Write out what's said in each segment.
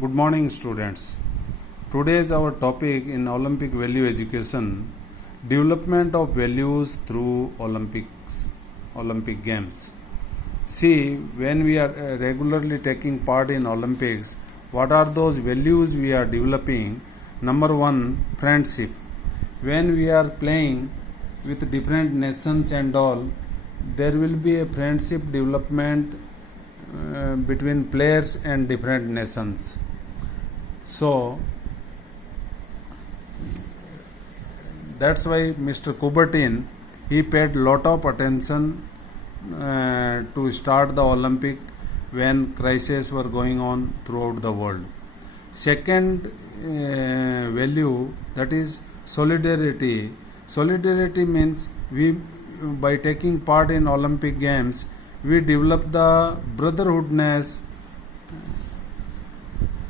Good morning, students. Today is our topic in Olympic value education: development of values through Olympic Games. See, when we are regularly taking part in Olympics, what are those values we are developing? Number one, friendship. When we are playing with different nations and all, there will be a friendship development between players and different nations. So that's why Mr. Coubertin, he paid lot of attention to start the Olympic when crises were going on throughout the world. Second value, that is solidarity. Solidarity means we, by taking part in Olympic Games, we develop the brotherhoodness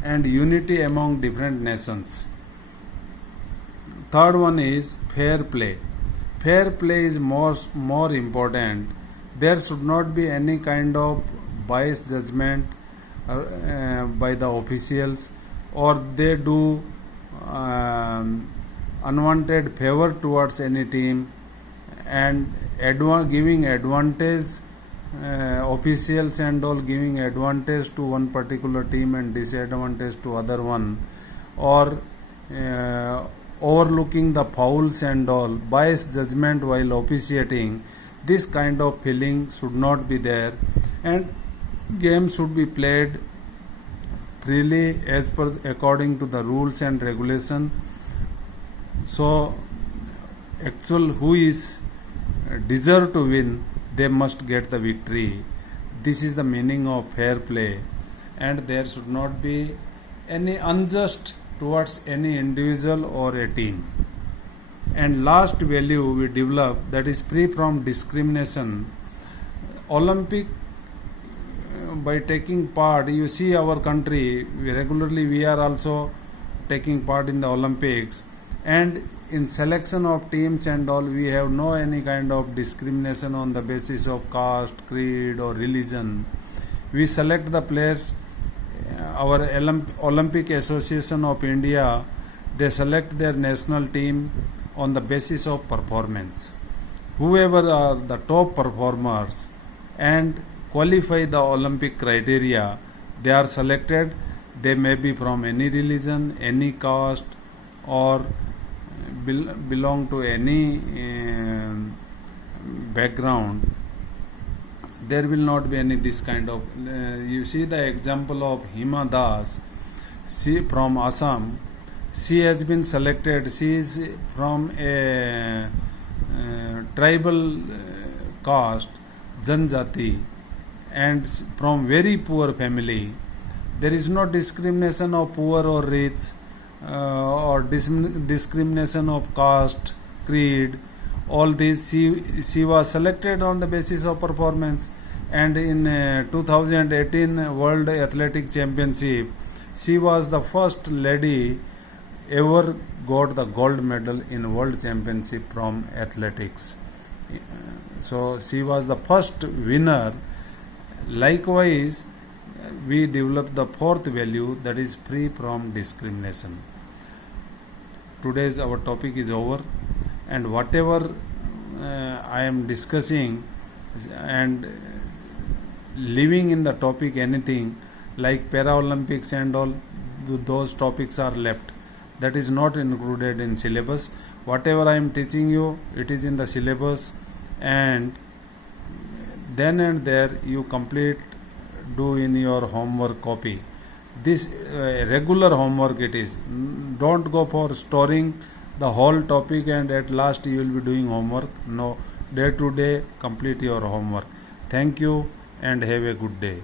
and unity among different nations. Third one is fair play. Fair play is more important. There should not be any kind of biased judgment by the officials, or they do unwanted favor towards any team and giving advantage, officials and all giving advantage to one particular team and disadvantage to other one, or overlooking the fouls and all, biased judgment while officiating. This kind of feeling should not be there, and games should be played freely as per according to the rules and regulation. So actual who is deserve to win, they must get the victory. This is the meaning of fair play, and there should not be any unjust towards any individual or a team. And last value we develop, that is free from discrimination. Olympic, by taking part, you see our country, we are also taking part in the Olympics, and in selection of teams and all, we have no any kind of discrimination on the basis of caste, creed or religion. We select the players. Our Olympic Association of India, they select their national team on the basis of performance. Whoever are the top performers and qualify the Olympic criteria, they are selected. They may be from any religion, any caste, or belong to any background. There will not be any this kind of you see the example of Hima Das, she from Assam. She has been selected. She is from a tribal caste, Janjati, and from very poor family. There is no discrimination of poor or rich, or discrimination of caste, creed. All these, she was selected on the basis of performance. And in 2018 World Athletic Championship, she was the first lady ever got the gold medal in World Championship from athletics. So she was the first winner. Likewise, we developed the fourth value, that is free from discrimination. Today's our topic is over, and whatever I am discussing and leaving in the topic anything like Paralympics and all, those topics are left. That is not included in syllabus. Whatever I am teaching you, it is in the syllabus, and then and there you do in your homework copy. This regular homework it is. Don't go for storing the whole topic and at last you will be doing homework. No, day to day complete your homework. Thank you and have a good day.